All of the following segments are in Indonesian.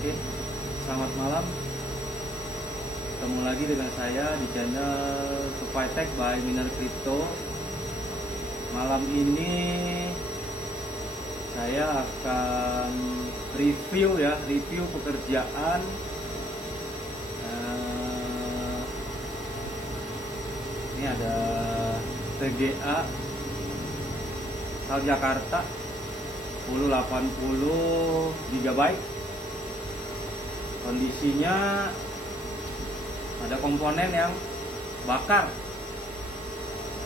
Oke, selamat malam. Ketemu lagi dengan saya di channel Supitech by Miner Crypto. Malam ini saya akan review pekerjaan ini ada TGA Sal Jakarta 1080 GB. Kondisinya ada komponen yang bakar.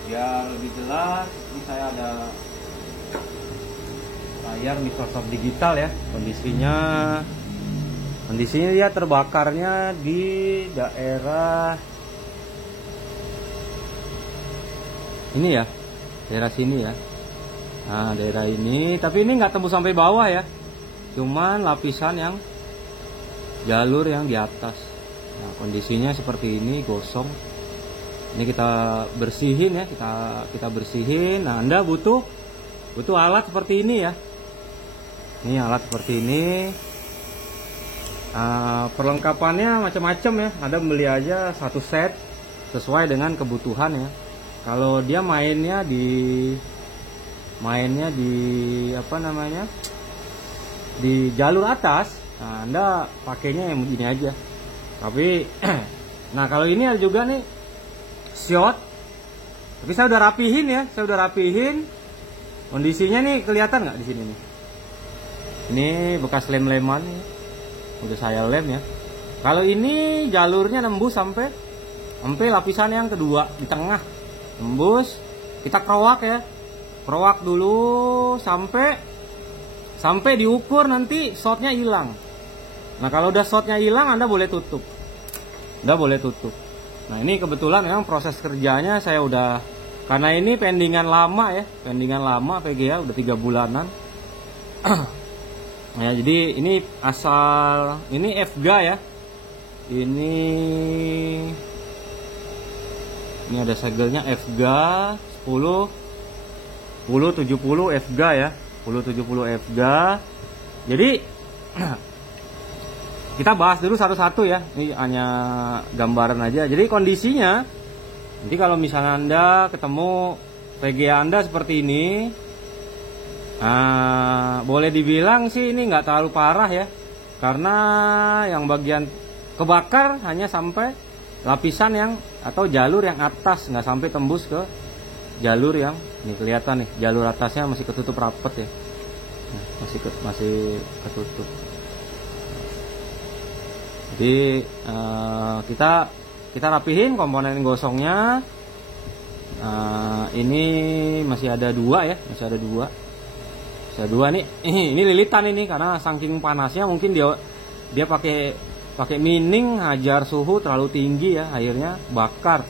Biar lebih jelas, ini saya ada layar Microsoft Digital ya. Kondisinya dia terbakarnya di daerah ini ya, daerah sini ya. Nah, daerah ini, tapi ini nggak tembus sampai bawah ya, cuman lapisan yang jalur yang di atas. Nah, kondisinya seperti ini, gosong. Ini kita bersihin ya, kita bersihin. Nah, Anda butuh alat seperti ini ya. Ini alat seperti ini. Perlengkapannya macam-macam ya. Anda beli aja satu set sesuai dengan kebutuhan ya. Kalau dia mainnya di apa namanya, di jalur atas, nah Anda pakainya yang begini aja. Tapi nah kalau ini ada juga nih shot, tapi saya udah rapihin ya, kondisinya nih kelihatan nggak di sini nih. Ini bekas lem-leman, udah saya lem ya. Kalau ini jalurnya nembus sampai lapisan yang kedua di tengah, nembus. Kita kerowak dulu sampai diukur, nanti shotnya hilang. Nah, kalau udah shotnya hilang, Anda boleh tutup. Nah, ini kebetulan memang proses kerjanya saya udah, karena ini pendingan lama PGA udah 3 bulanan. Nah, jadi ini ini FGA ya. Ini ada segelnya FGA 1070 FGA ya. 1070 FGA. Jadi kita bahas dulu satu-satu ya. Ini hanya gambaran aja. Jadi kondisinya, nanti kalau misalnya Anda ketemu PGA Anda seperti ini, boleh dibilang sih ini nggak terlalu parah ya. Karena yang bagian kebakar hanya sampai lapisan yang atau jalur yang atas, nggak sampai tembus ke jalur yang ini kelihatan nih, jalur atasnya masih ketutup rapet ya. Masih ketutup. Jadi kita rapihin komponen gosongnya. Ini masih ada 2 ya, masih ada dua nih. Ini lilitan ini karena saking panasnya mungkin dia pakai mining, hajar suhu terlalu tinggi ya, akhirnya bakar.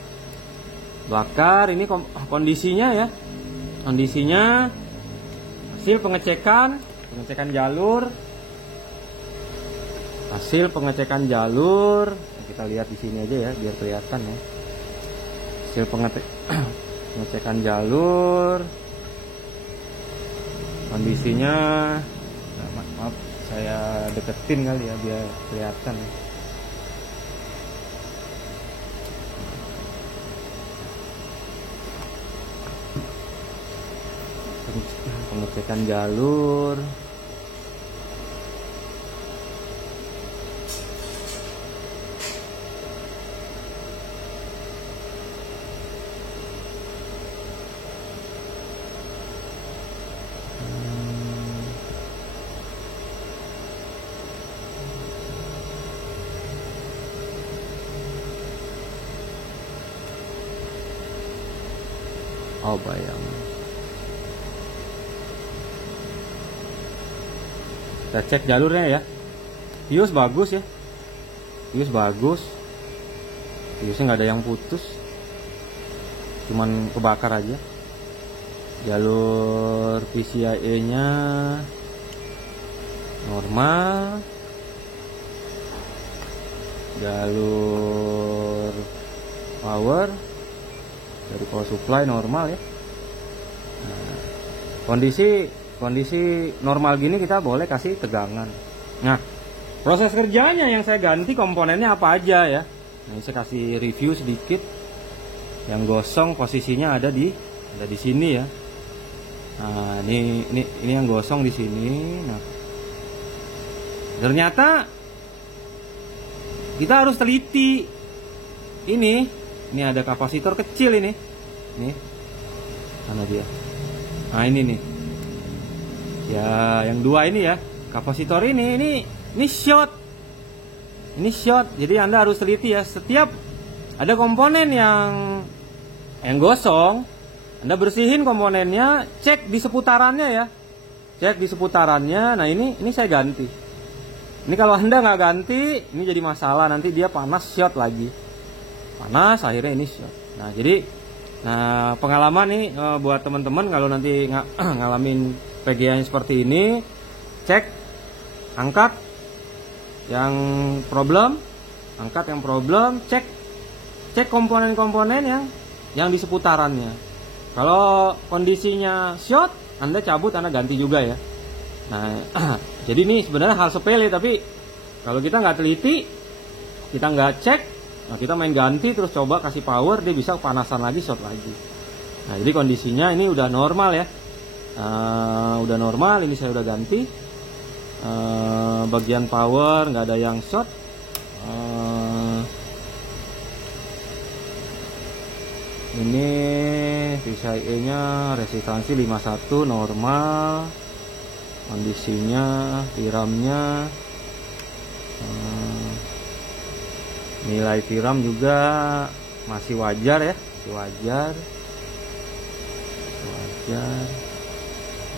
Ini kondisinya ya. Kondisinya hasil pengecekan jalur. Hasil pengecekan jalur, kita lihat di sini aja ya biar kelihatan ya. Hasil pengecekan jalur, kondisinya, maaf saya deketin kali ya biar kelihatan ya. Pengecekan jalur. Oh, bayang. Kita cek jalurnya ya. Bius bagus ya. Biusnya nggak ada yang putus. Cuman kebakar aja. Jalur PCIe-nya normal. Jalur power dari power supply normal ya. Nah, kondisi normal gini kita boleh kasih tegangan. Nah, Proses kerjanya yang saya ganti komponennya apa aja ya. Nah, saya kasih review sedikit. Yang gosong posisinya ada di sini ya. Nah, ini yang gosong di sini. Nah, ternyata kita harus teliti. Ini ada kapasitor kecil ini. Nih. Mana dia? Nah, ini nih. Ya, yang dua ini ya. Kapasitor ini short. Ini short. Jadi Anda harus teliti ya. Setiap ada komponen yang gosong, Anda bersihin komponennya, cek di seputarannya ya. Cek di seputarannya. Nah, ini saya ganti. Ini kalau Anda nggak ganti, ini jadi masalah. Nanti dia panas, short lagi. Panas, akhirnya ini short. Nah, jadi pengalaman nih buat teman-teman kalau nanti ngalamin PGA seperti ini, cek, angkat yang problem, cek komponen-komponen yang di seputarannya. Kalau kondisinya short, Anda cabut, Anda ganti juga ya. Nah, jadi ini sebenarnya hal sepele, tapi kalau kita nggak teliti, kita nggak cek, nah kita main ganti terus coba kasih power, dia bisa panasan lagi, short lagi. Nah, jadi kondisinya ini udah normal ya. Udah normal, ini saya udah ganti. Bagian power nggak ada yang short. Ini VCE nya resistansi 51 normal. Kondisinya VRAM-nya nilai VRAM juga masih wajar ya, wajar.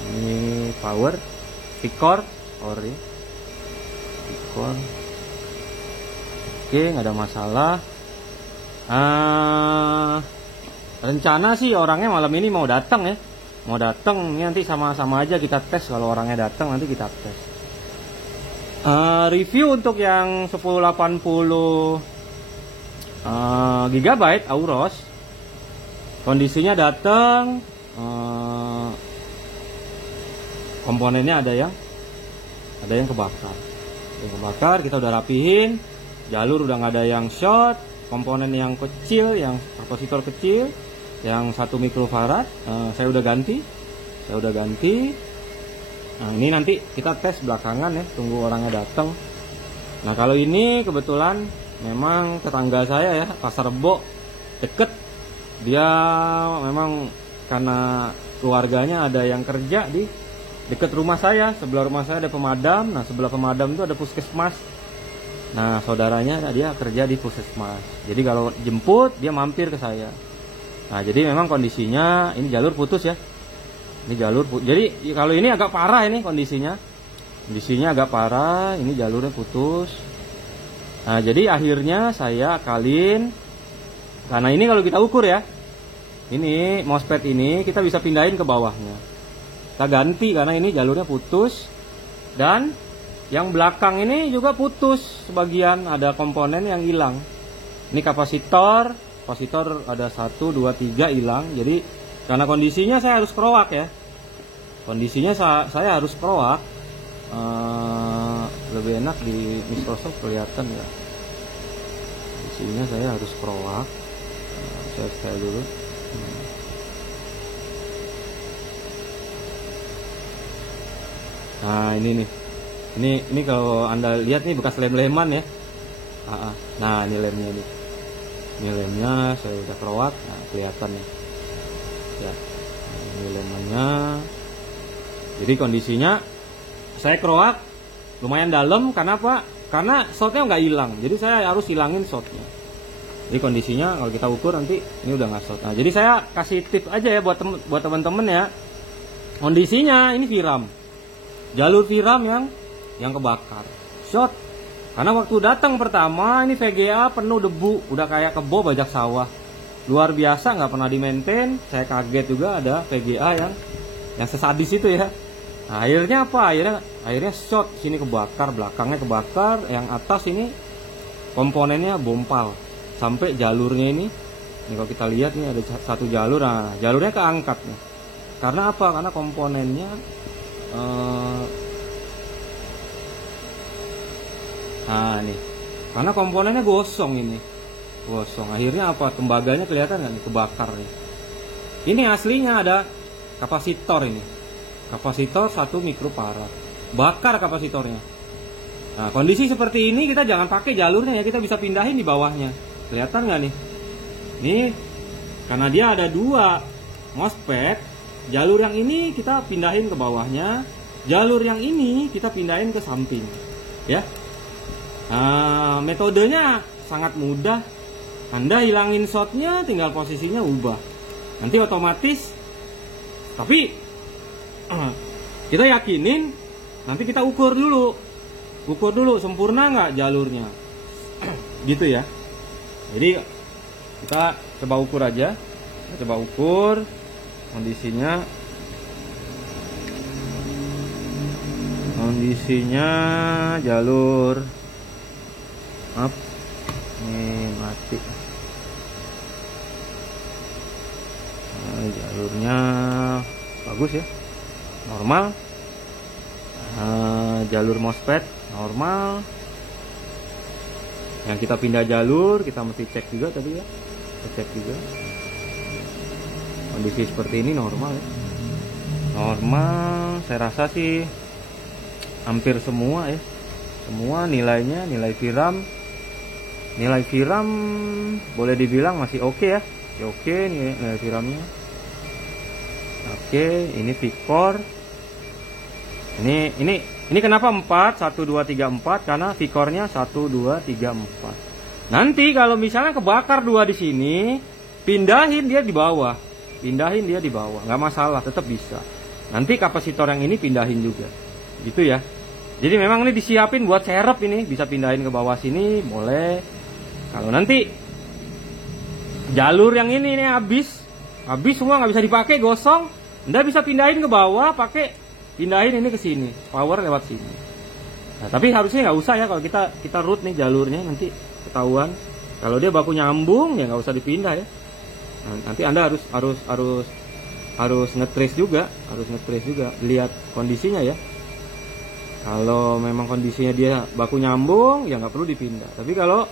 Ini power V-core ori. V-core. Oke, nggak ada masalah. Rencana sih orangnya malam ini mau datang ya. Mau datang, ini nanti sama-sama aja kita tes. Kalau orangnya datang nanti kita tes. Review untuk yang 1080 GB Auros. Kondisinya datang, komponennya ada yang kebakar. Kita udah rapihin, jalur udah nggak ada yang short, komponen yang kecil, yang kapasitor kecil, yang 1 mikrofarad, saya udah ganti. Nah, ini nanti kita tes belakangan ya, tunggu orangnya datang. Nah, kalau ini kebetulan memang tetangga saya ya, Pasar Rebo, deket. Dia memang karena keluarganya ada yang kerja di dekat rumah saya. Sebelah rumah saya ada pemadam. Nah, sebelah pemadam itu ada puskesmas. Nah, saudaranya dia kerja di puskesmas. Jadi kalau jemput dia mampir ke saya. Nah, jadi memang kondisinya ini jalur putus ya. Ini jalur putus. Jadi kalau ini agak parah ini kondisinya. Kondisinya agak parah, ini jalurnya putus. Nah, jadi akhirnya saya akalin. Karena ini kalau kita ukur ya. Ini MOSFET ini kita bisa pindahin ke bawahnya. Kita ganti karena ini jalurnya putus. Dan yang belakang ini juga putus. Sebagian ada komponen yang hilang. Ini kapasitor ada 1, 2, 3 hilang. Jadi karena kondisinya saya harus kerowak ya. Kondisinya saya harus kerowak. Lebih enak di Microsoft kelihatan ya. Kondisinya saya harus kerowak. Saya setel dulu. Nah, ini nih. Ini kalau Anda lihat nih bekas lem-leman ya. Nah, ini lemnya nih. Ini lemnya saya udah kerowak. Nah, kelihatan nih. Ya. Nah, ini lemannya. Jadi kondisinya saya kerowak lumayan dalam. Karena apa? Karena shotnya nggak hilang. Jadi saya harus hilangin shotnya. Jadi kondisinya kalau kita ukur nanti ini udah nggak short. Nah, jadi saya kasih tips aja ya buat teman-teman ya. Kondisinya ini VRAM. Jalur VRAM yang kebakar. Short. Karena waktu datang pertama ini VGA penuh debu, udah kayak kebo bajak sawah. Luar biasa, nggak pernah di-maintain. Saya kaget juga ada VGA yang sesadis itu ya. Nah, akhirnya apa? Akhirnya short, sini kebakar, belakangnya kebakar, yang atas ini komponennya bompal. Sampai jalurnya ini kalau kita lihat nih ada satu jalur, nah jalurnya keangkat nih. Karena apa? Karena komponennya Nah nih, karena komponennya gosong ini, gosong. Akhirnya apa? Tembaganya kelihatan nggak nih, kebakar nih. Ini aslinya ada kapasitor ini, kapasitor 1 mikrofarad, bakar kapasitornya. Nah kondisi seperti ini kita jangan pakai jalurnya ya, kita bisa pindahin di bawahnya. Kelihatan nggak nih? Nih, karena dia ada 2 MOSFET, jalur yang ini kita pindahin ke bawahnya, jalur yang ini kita pindahin ke samping, ya. Nah, metodenya sangat mudah. Anda hilangin shortnya, tinggal posisinya ubah, nanti otomatis. Tapi kita yakinin, nanti kita ukur dulu sempurna nggak jalurnya, gitu ya. Jadi kita coba ukur aja, kita coba ukur kondisinya jalur. Maaf, ini mati. Nah, jalurnya bagus ya, normal. Jalur MOSFET normal. Yang kita pindah jalur, kita mesti cek juga tadi ya, kita cek juga. Kondisi seperti ini normal ya, normal. Saya rasa sih hampir semua ya, semua nilainya, nilai VRAM boleh dibilang masih oke ya, oke nilai VRAMnya. Oke, ini V-core. Ini kenapa 4 1 2 3 4? Karena V-core-nya 1 2 3 4. Nanti kalau misalnya kebakar 2 di sini, pindahin dia di bawah. Nggak masalah, tetap bisa. Nanti kapasitor yang ini pindahin juga. Gitu ya. Jadi memang ini disiapin buat serep, ini bisa pindahin ke bawah sini, boleh. Kalau nanti jalur yang ini habis semua, nggak bisa dipakai, gosong, Anda bisa pindahin ke bawah, pindahin ini ke sini, power lewat sini. Nah, tapi harusnya nggak usah ya, kalau kita root nih jalurnya, nanti ketahuan. Kalau dia baku nyambung ya nggak usah dipindah ya. Nah, nanti Anda harus nge-trace juga, lihat kondisinya ya. Kalau memang kondisinya dia baku nyambung ya nggak perlu dipindah. Tapi kalau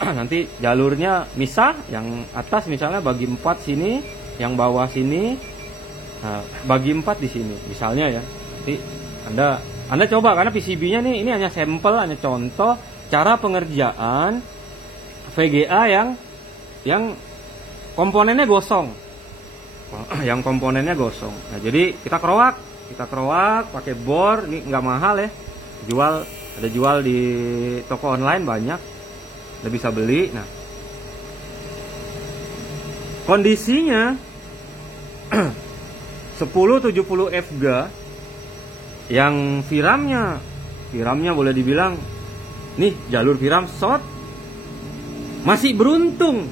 nanti jalurnya misah, yang atas misalnya bagi 4 sini, yang bawah sini, nah, bagi 4 di sini misalnya ya. Nanti Anda coba, karena PCB-nya nih, ini hanya sampel, hanya contoh cara pengerjaan VGA yang komponennya gosong. Nah, jadi kita kerowak pakai bor. Ini nggak mahal ya, ada jual di toko online banyak, Anda bisa beli. Nah, kondisinya 1070 FGA yang VRAM-nya boleh dibilang nih, jalur VRAM short, masih beruntung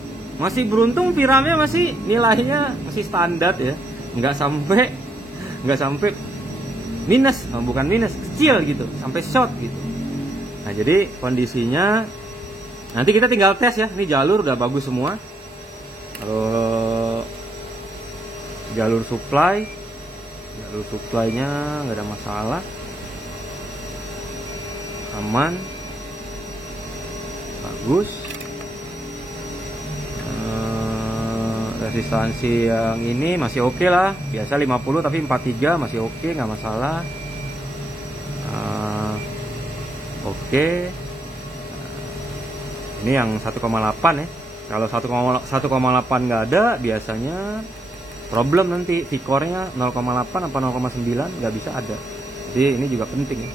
VRAM-nya masih nilainya masih standar ya, nggak sampai minus, bukan minus, kecil gitu, sampai short gitu. Nah, jadi kondisinya nanti kita tinggal tes ya. Ini jalur udah bagus semua. Kalau jalur supply-nya nggak ada masalah, aman, bagus. Resistansi yang ini masih oke lah, biasa 50 tapi 43 masih oke, nggak masalah. Oke. Ini yang 1,8 ya. Kalau 1,8 nggak ada, biasanya problem nanti V-core-nya 0,8 apa 0,9 nggak bisa ada. Jadi ini juga penting ya.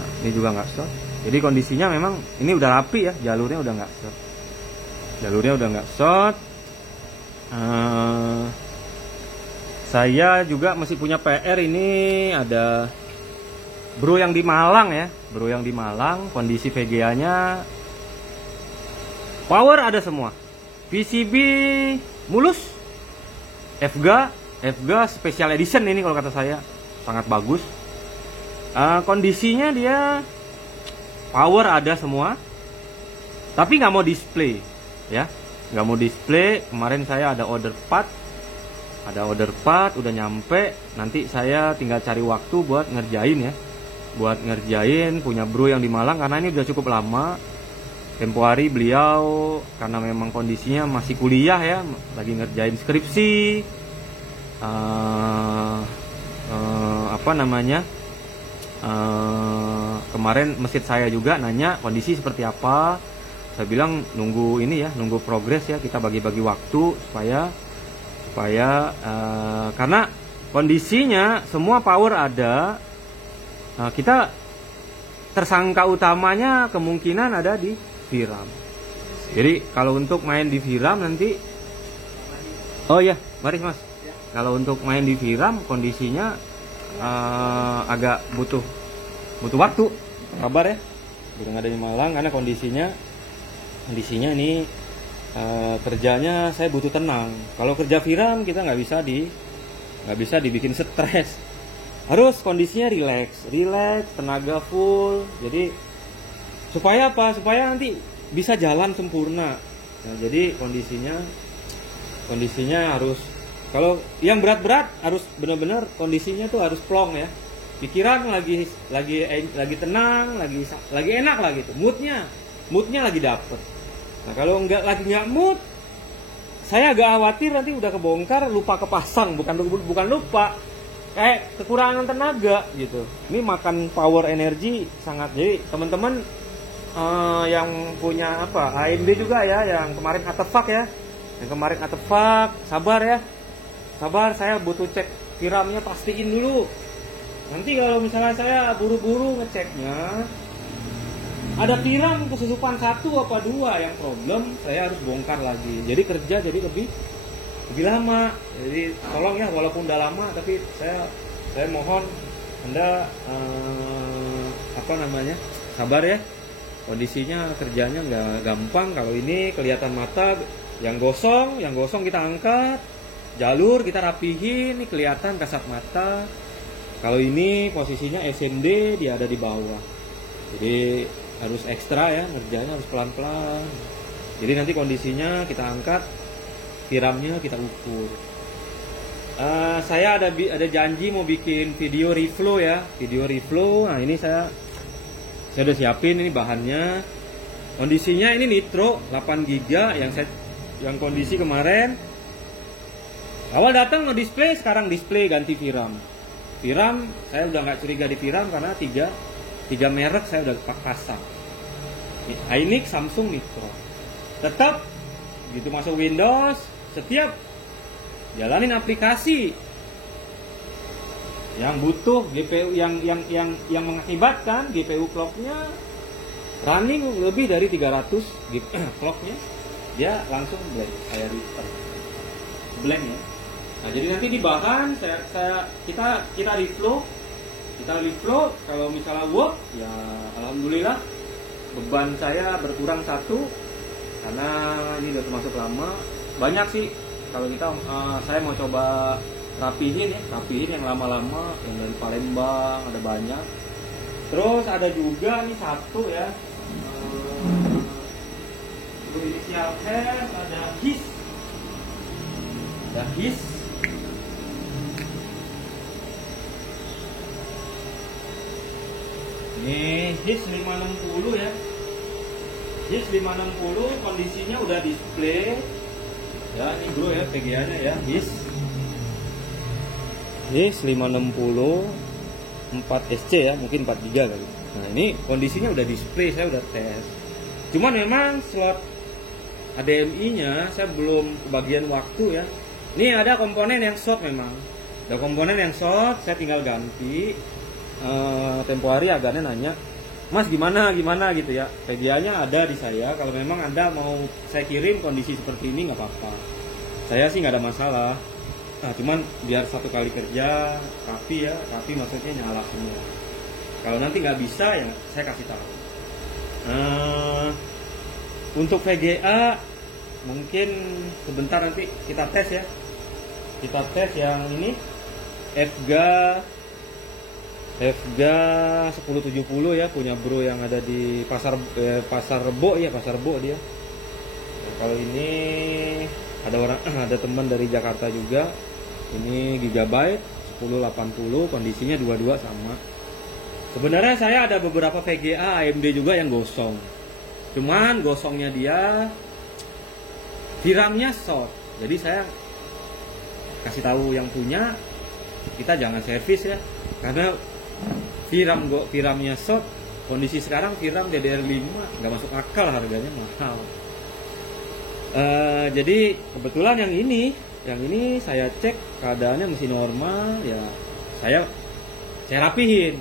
Nah, ini juga nggak short. Jadi kondisinya memang ini udah rapi ya, jalurnya udah nggak short. Saya juga masih punya PR. Ini ada bro yang di Malang ya, kondisi VGA-nya power ada semua, PCB mulus, FGA special edition ini kalau kata saya, sangat bagus. Kondisinya dia power ada semua, tapi nggak mau display ya, nggak mau display. Kemarin saya ada order part udah nyampe, nanti saya tinggal cari waktu buat ngerjain ya. buat ngerjain, punya bro yang di Malang karena ini udah cukup lama. Tempo hari beliau karena memang kondisinya masih kuliah ya, lagi ngerjain skripsi, apa namanya, kemarin masjid saya juga nanya kondisi seperti apa. Saya bilang nunggu ini ya, nunggu progres ya, kita bagi-bagi waktu supaya karena kondisinya semua power ada, kita tersangka utamanya kemungkinan ada di Viram. Jadi kalau untuk main di Viram nanti, oh ya, mari Mas. Kalau untuk main di Viram kondisinya agak butuh waktu, sabar ya. Belum ada di Malang karena kondisinya ini kerjanya saya butuh tenang. Kalau kerja Viram kita nggak bisa dibikin stres. Harus kondisinya relax, tenaga full. Jadi supaya apa? Supaya nanti bisa jalan sempurna. Nah, jadi kondisinya harus, kalau yang berat-berat harus benar-benar kondisinya tuh harus plong ya. Pikiran lagi tenang, lagi enak lah gitu. Moodnya lagi dapet. Nah, kalau lagi nggak mood, saya agak khawatir nanti udah kebongkar, lupa kepasang, bukan lupa, kayak kekurangan tenaga gitu. Ini makan power energi sangat. Jadi teman-teman yang punya AMD juga ya, yang kemarin artefak ya, sabar ya, saya butuh cek Viramnya, pastiin dulu. Nanti kalau misalnya saya buru-buru ngeceknya, ada Viram kesusupan 1 apa 2 yang problem, saya harus bongkar lagi. Jadi kerja jadi lebih lama. Jadi tolong ya, walaupun udah lama tapi saya mohon Anda sabar ya. Kondisinya kerjanya nggak gampang. Kalau ini kelihatan mata yang gosong kita angkat, jalur kita rapihin, ini kelihatan kasat mata. Kalau ini posisinya SND, dia ada di bawah, jadi harus ekstra ya, ngerjanya harus pelan-pelan. Jadi nanti kondisinya kita angkat, Viramnya kita ukur. Saya ada janji mau bikin video reflow ya, Nah ini saya udah siapin ini bahannya. Kondisinya ini nitro 8 GB yang kondisi kemarin awal datang no display, sekarang display ganti Viram. Saya udah nggak curiga di Viram karena tiga merek saya udah pasang. Hynix, Samsung, Nitro. Tetap gitu masuk Windows, setiap jalanin aplikasi yang butuh GPU yang mengakibatkan GPU clocknya running lebih dari 300 clocknya, dia langsung blank, kayak blank ya. Nah, jadi nanti di bahan kita reflow, kalau misalnya work ya alhamdulillah beban saya berkurang 1 karena ini udah termasuk lama. Banyak sih kalau kita saya mau coba rapihin yang lama-lama, yang dari Palembang ada banyak. Terus ada juga nih satu ya, inisial S, ada HIS. Ini HIS 560 ya. HIS 560 kondisinya udah display. Ya, ini bro ya, PGA-nya ya, HIS 560 4SC ya, mungkin 4 GB kali. Nah, ini kondisinya udah display, saya udah tes. Cuman memang slot HDMI-nya saya belum kebagian waktu ya. Ini ada komponen yang short memang. Ada komponen yang short, saya tinggal ganti. Tempo hari agaknya nanya, Mas gimana gitu ya. PGA-nya ada di saya. Kalau memang Anda mau saya kirim kondisi seperti ini nggak apa-apa. Saya sih nggak ada masalah. Nah, cuman biar satu kali kerja rapi ya, rapi maksudnya nyala semua. Kalau nanti nggak bisa ya saya kasih tahu. Untuk VGA mungkin sebentar nanti kita tes ya. Kita tes yang ini FGA 1070 ya, punya bro yang ada di pasar Rebo ya, pasar Rebo dia. Nah, kalau ini ada teman dari Jakarta juga. Ini Gigabyte 1080, kondisinya 22 sama. Sebenarnya saya ada beberapa VGA AMD juga yang gosong. Cuman gosongnya dia tiramnya short. Jadi saya kasih tahu yang punya, kita jangan servis ya. Karena tiramnya short. Kondisi sekarang tiram DDR5 nggak masuk akal, harganya mahal. Jadi kebetulan yang ini saya cek keadaannya masih normal ya. Saya rapihin.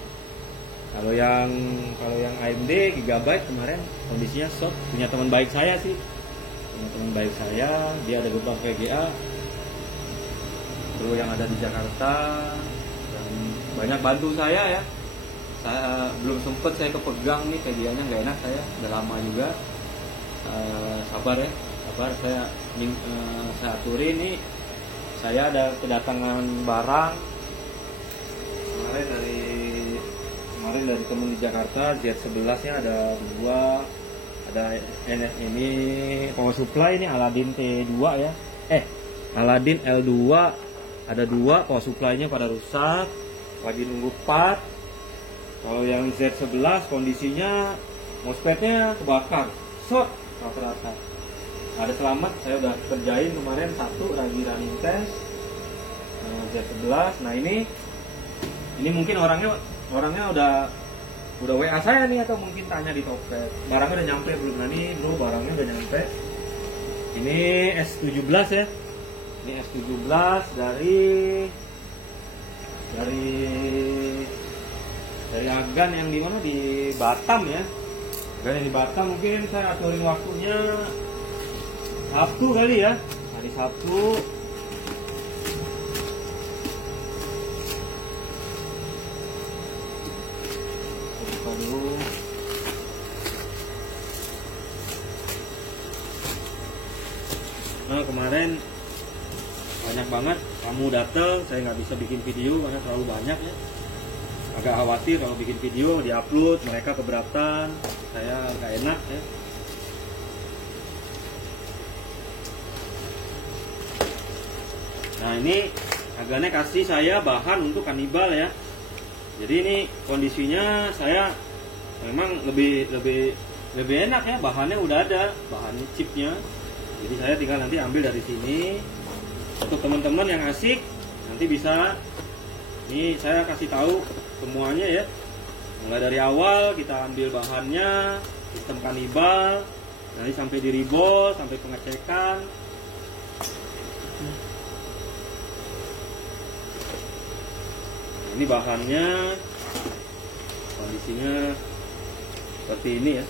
Kalau yang AMD Gigabyte kemarin kondisinya short, punya teman baik saya sih. Dia ada beberapa VGA bro yang ada di Jakarta dan banyak bantu saya ya. Saya belum sempet saya kepegang nih VGA-nya, nggak enak, saya udah lama juga. Sabar saya aturin nih. Saya ada kedatangan barang kemarin dari temen di Jakarta. Z11 nya ada 2, ada ini power supply, ini Aladin T2 ya, Aladin L2, ada 2 power supply-nya pada rusak, lagi nunggu part. Kalau yang Z11 kondisinya MOSFET-nya kebakar, short rata-rata. Ada selamat, saya udah kerjain kemarin satu lagi running test Z11. Nah ini mungkin orangnya udah WA saya nih, atau mungkin tanya di Topet. Barangnya udah nyampe belum? Nah nih bro, barangnya udah nyampe. Ini S17 ya. Ini S17 dari Agan yang di mana, di Batam ya. Agan yang di Batam, mungkin saya aturin waktunya Sabtu kali ya, hari Sabtu. Buka dulu. Nah kemarin banyak banget kamu datang, saya nggak bisa bikin video karena terlalu banyak ya. Agak khawatir kalau bikin video diupload mereka keberatan, saya nggak enak ya. Nah ini Agane kasih saya bahan untuk kanibal ya. Jadi ini kondisinya saya memang lebih enak ya, bahannya udah ada, bahannya chipnya. Jadi saya tinggal nanti ambil dari sini. Untuk teman-teman yang asik nanti bisa, ini saya kasih tahu semuanya ya, mulai dari awal kita ambil bahannya, sistem kanibal, nanti sampai di rebol, sampai pengecekan. Ini bahannya, kondisinya seperti ini ya.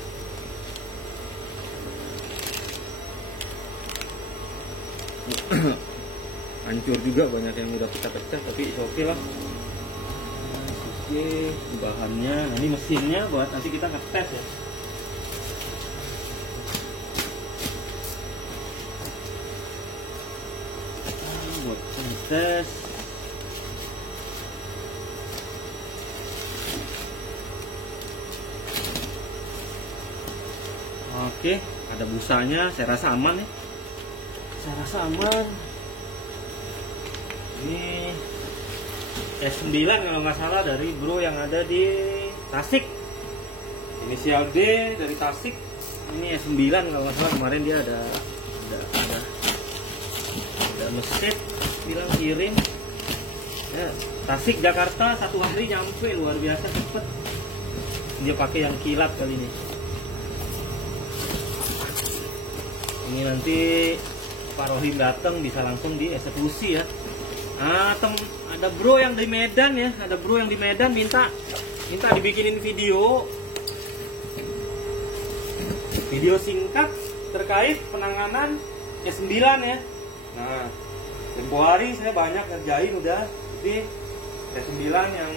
Hancur juga, banyak yang udah pecah-pecah, tapi oke lah. Oke, bahannya, nah ini mesinnya buat nanti kita ngetes ya. Buat ngetes. Oke, ada busanya, saya rasa aman ya. Ini S9 kalau nggak salah dari bro yang ada di Tasik, inisial D dari Tasik. Ini S9 kalau nggak salah, kemarin dia ada message bilang kirim ya, Tasik Jakarta 1 hari nyampe, luar biasa cepet. Dia pakai yang kilat kali ini. Ini nanti Pak Rohim datang bisa langsung dieksekusi ya. Ada bro yang di Medan ya, minta dibikinin video singkat terkait penanganan S9 ya. Nah, tempo hari saya banyak ngerjain udah, jadi S9 yang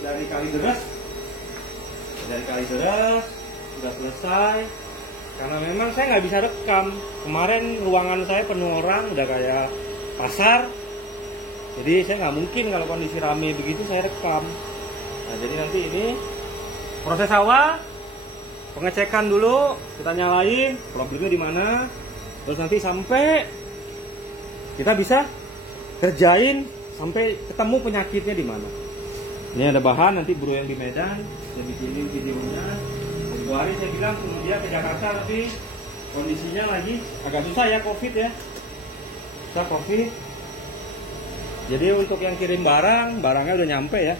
dari Kalideres udah selesai. Karena memang saya nggak bisa rekam. Kemarin ruangan saya penuh orang, udah kayak pasar. Jadi saya nggak mungkin kalau kondisi rame begitu saya rekam. Nah jadi nanti ini proses awal, pengecekan dulu, kita nyalain problemnya di mana, terus nanti sampai kita bisa kerjain sampai ketemu penyakitnya di mana. Ini ada bahan, nanti bro yang di Medan saya bikinin videonya. Tempo hari saya bilang suruh dia ke Jakarta, tapi kondisinya lagi agak susah ya, COVID ya. Susah COVID. Jadi untuk yang kirim barangnya udah nyampe ya.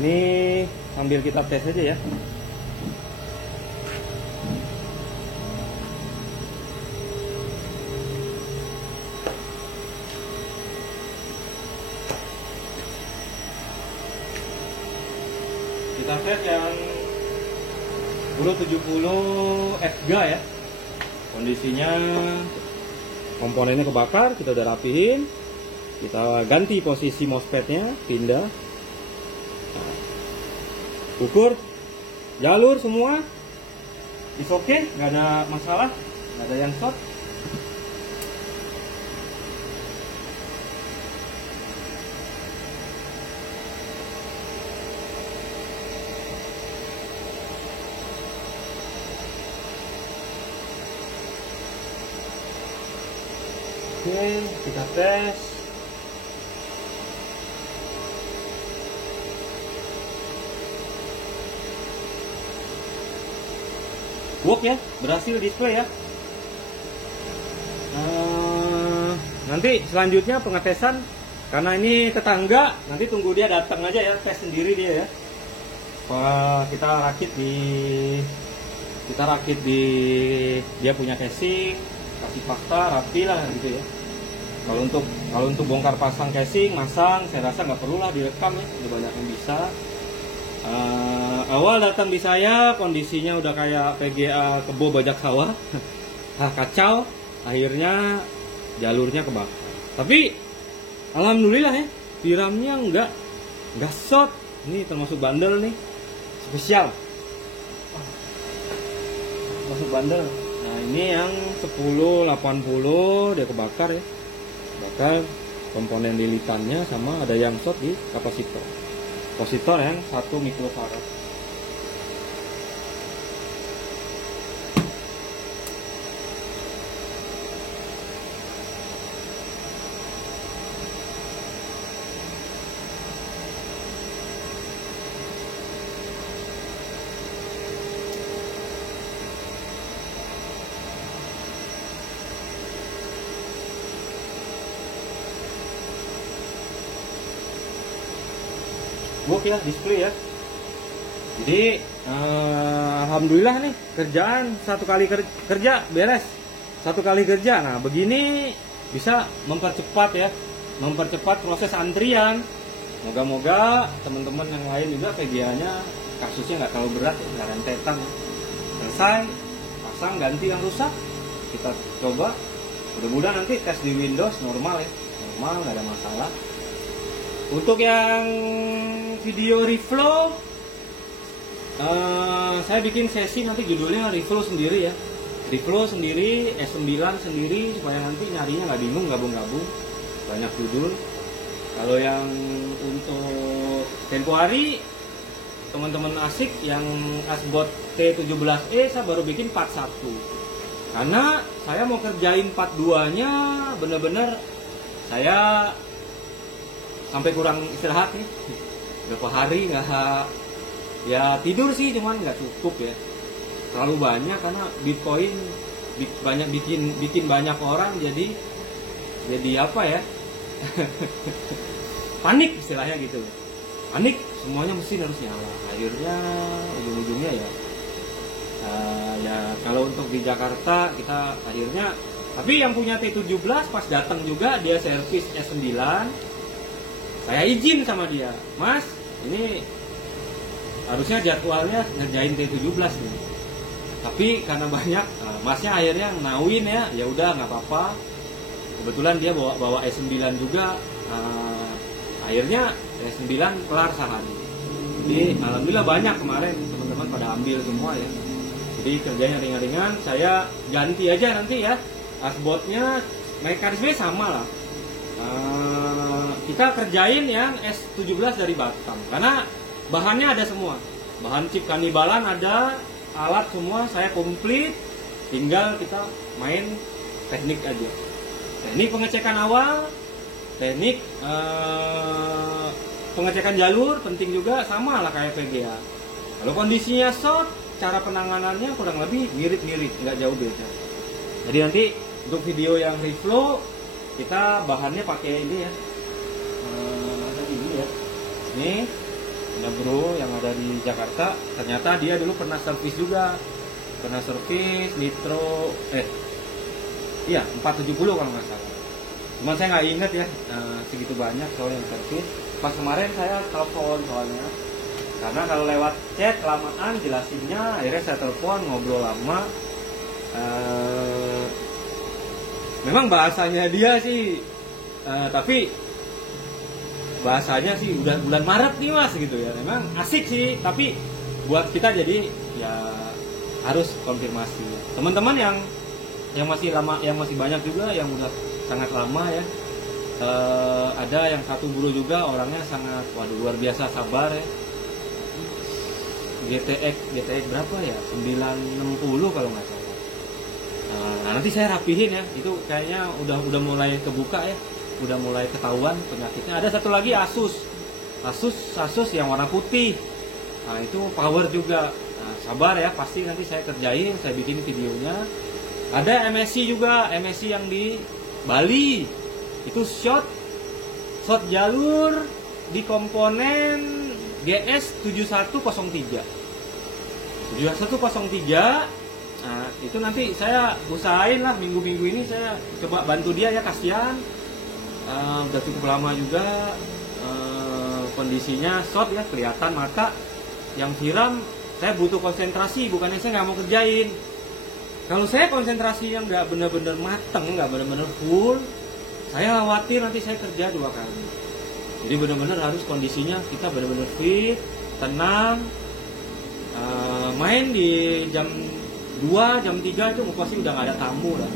Ini sambil kita tes aja ya. Kita tes yang Bro 70 FGA ya. Kondisinya komponennya kebakar, kita udah rapihin. Kita ganti posisi MOSFET-nya, pindah. Ukur jalur semua is oke, nggak ada masalah, nggak ada yang short. Oke, kita tes. Work ya, berhasil display ya. Nanti selanjutnya pengetesan, karena ini tetangga, nanti tunggu dia datang aja ya, tes sendiri dia ya. Kita rakit di dia punya casing, kasih pasta rapi lah gitu ya. Kalau untuk bongkar pasang casing, masang, saya rasa nggak perlu lah direkam ya, udah banyak yang bisa. Awal datang di saya kondisinya udah kayak PGA kebo bajak sawah. Kacau, akhirnya jalurnya kebakar. Tapi alhamdulillah ya, tiramnya nggak short. Ini termasuk bandel nih, spesial. Masuk bandel. Nah ini yang 1080 dia kebakar ya. Bakar komponen lilitannya, sama ada yang short di kapasitor. Kapasitor yang 1 mikrofarad. Work ya, display ya. Jadi alhamdulillah nih, kerjaan satu kali kerja beres. Satu kali kerja. Nah begini bisa mempercepat proses antrian. Moga-moga teman-teman yang lain juga PGA-nya kasusnya nggak terlalu berat ya, nggak rentetan ya. Selesai, pasang ganti yang rusak, kita coba. Mudah-mudahan nanti tes di Windows normal ya, normal, nggak ada masalah. Untuk yang video reflow, saya bikin sesi nanti judulnya reflow sendiri ya. Reflow sendiri, S9 sendiri, supaya nanti nyarinya nggak bingung, gabung-gabung. Banyak judul. Kalau yang untuk tempo hari, teman-teman asik yang Asbot T17E saya baru bikin part 1. Karena saya mau kerjain part 2-nya bener-bener saya sampai kurang istirahat nih. Berapa hari nggak ya tidur sih, cuman nggak cukup ya, terlalu banyak karena Bitcoin banyak bikin banyak orang, jadi apa ya panik istilahnya gitu, panik semuanya mesin harus nyala. Akhirnya ujung-ujungnya ya kalau untuk di Jakarta kita akhirnya, tapi yang punya T17 pas datang juga dia servis S9, saya izin sama dia, Mas, ini harusnya jadwalnya ngerjain T17 nih. Tapi karena banyak, Masnya akhirnya nauin ya, ya udah nggak apa-apa. Kebetulan dia bawa S9 juga, akhirnya S9 kelar sehari. Jadi alhamdulillah banyak kemarin teman-teman pada ambil semua ya. Jadi kerjanya ringan-ringan, saya ganti aja nanti ya. Asbotnya mekanismenya sama lah. Kita kerjain yang S17 dari Batam karena bahannya ada semua, bahan chip kanibalan ada, alat semua saya komplit, tinggal kita main teknik aja, teknik pengecekan awal, teknik pengecekan jalur penting juga, sama lah kayak PGA. Kalau kondisinya short, cara penanganannya kurang lebih mirip-mirip, nggak jauh beda. Jadi nanti untuk video yang reflow kita bahannya pakai ini ya, ini ya. Ini ada bro yang ada di Jakarta, ternyata dia dulu pernah servis juga, pernah servis nitro, iya 470 kalau nggak salah. Cuman saya nggak inget ya segitu banyak soalnya yang servis. Pas kemarin saya telepon soalnya, karena kalau lewat chat kelamaan jelasinnya, akhirnya saya telepon ngobrol lama. Memang bahasanya dia sih, tapi bahasanya sih udah bulan Maret nih mas gitu ya. Memang asik sih, tapi buat kita jadi ya harus konfirmasi. Teman-teman yang masih lama, yang masih banyak juga yang udah sangat lama ya. Ada yang satu buru juga orangnya sangat, waduh luar biasa sabar ya. GTX berapa ya? 960 kalau nggak salah. Nah, nanti saya rapihin ya. Itu kayaknya udah mulai kebuka ya. Udah mulai ketahuan penyakitnya. Ada satu lagi Asus yang warna putih. Nah, itu power juga. Nah, sabar ya, pasti nanti saya kerjain, saya bikin videonya. Ada MSI juga, MSI yang di Bali. Itu short jalur di komponen GS7103. 7103. Nah, itu nanti saya usahain lah minggu-minggu ini saya coba bantu dia ya, kasihan. Udah cukup lama juga kondisinya short ya, kelihatan mata yang siram. Saya butuh konsentrasi, bukannya saya nggak mau kerjain. Kalau saya konsentrasi yang nggak benar-benar mateng, nggak benar-benar full, saya khawatir nanti saya kerja 2 kali. Jadi benar-benar harus kondisinya kita benar-benar fit, tenang. Main di jam 2, jam 3 itu pasti udah nggak ada tamu lah.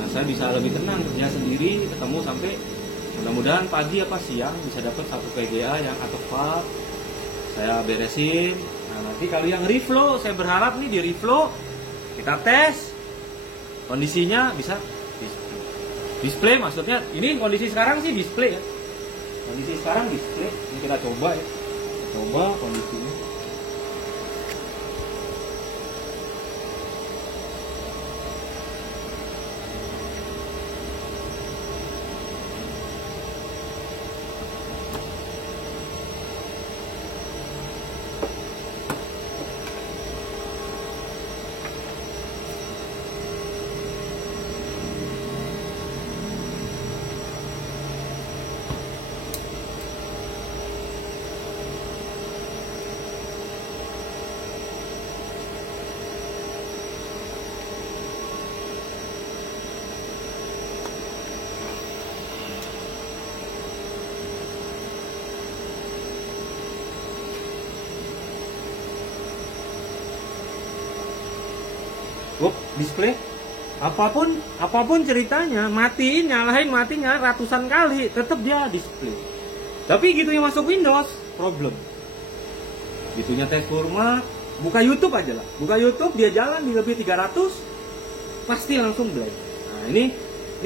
Nah, saya bisa lebih tenang kerja sendiri, ketemu sampai mudah-mudahan pagi apa siang bisa dapat 1 PGA yang atau part saya beresin. Nah, nanti kalau yang reflow, saya berharap nih di reflow kita tes kondisinya bisa display, maksudnya ini kondisi sekarang sih display ya. Kondisi sekarang display, ini kita coba ya. Coba kondisinya. Display apapun ceritanya, matiin matinya ratusan kali tetap dia display. Tapi gitu yang masuk Windows problem. Gitunya tes format, buka YouTube aja lah. Buka YouTube dia jalan di lebih 300 pasti langsung blank. Nah, ini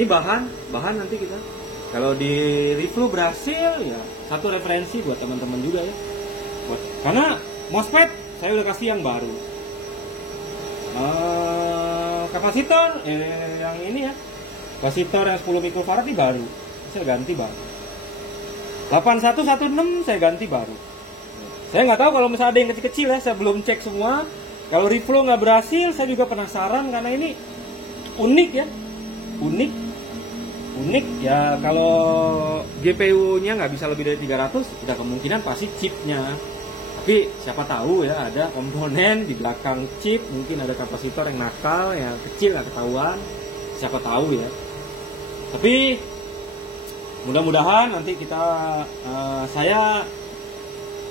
bahan nanti kita kalau di review berhasil ya, satu referensi buat teman-teman juga ya. Karena MOSFET saya udah kasih yang baru. Kapasitor yang ini ya, kapasitor yang 10 mikrofarad ini baru, saya ganti baru. 8116 saya ganti baru. Saya nggak tahu kalau misalnya ada yang kecil-kecil ya, saya belum cek semua. Kalau reflow nggak berhasil, saya juga penasaran karena ini unik ya, unik ya. Kalau GPU-nya nggak bisa lebih dari 300, udah kemungkinan pasti chipnya. Tapi siapa tahu ya, ada komponen di belakang chip, mungkin ada kapasitor yang nakal, yang kecil nggak ketahuan, siapa tahu ya. Tapi mudah-mudahan nanti kita saya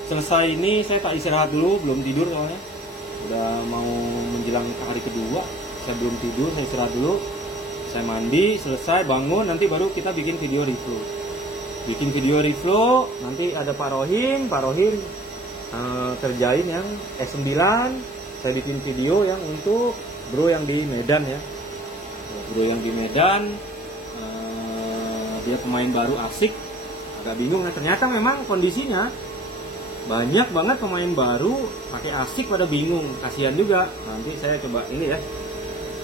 selesai ini, saya tak istirahat dulu, belum tidur soalnya udah mau menjelang hari kedua, saya belum tidur, saya istirahat dulu, saya mandi, selesai bangun, nanti baru kita bikin video review. Nanti ada Pak Rohim kerjain yang S9, saya bikin video yang untuk bro yang di Medan ya. Bro yang di Medan dia pemain baru asik, agak bingung. Nah, ternyata memang kondisinya banyak banget pemain baru pakai asik pada bingung, kasihan juga. Nanti saya coba ini ya,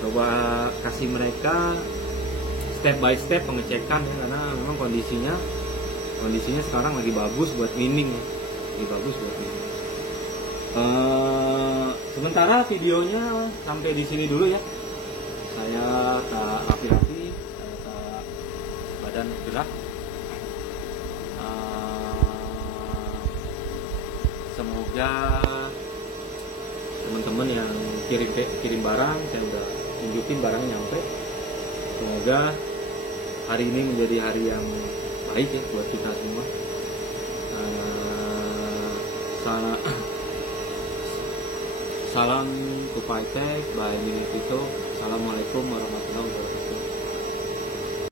coba kasih mereka step by step pengecekan ya, karena memang kondisinya sekarang lagi bagus buat mining ya, lagi bagus buat mining. Sementara videonya sampai di sini dulu ya. Saya tak rapi-rapi, saya tak badan gerak. Semoga teman-teman yang kirim barang, saya udah tunjukin barangnya nyampe. Semoga hari ini menjadi hari yang baik ya buat kita semua. Salam Kupai Tech by Minivito. Assalamualaikum warahmatullahi wabarakatuh.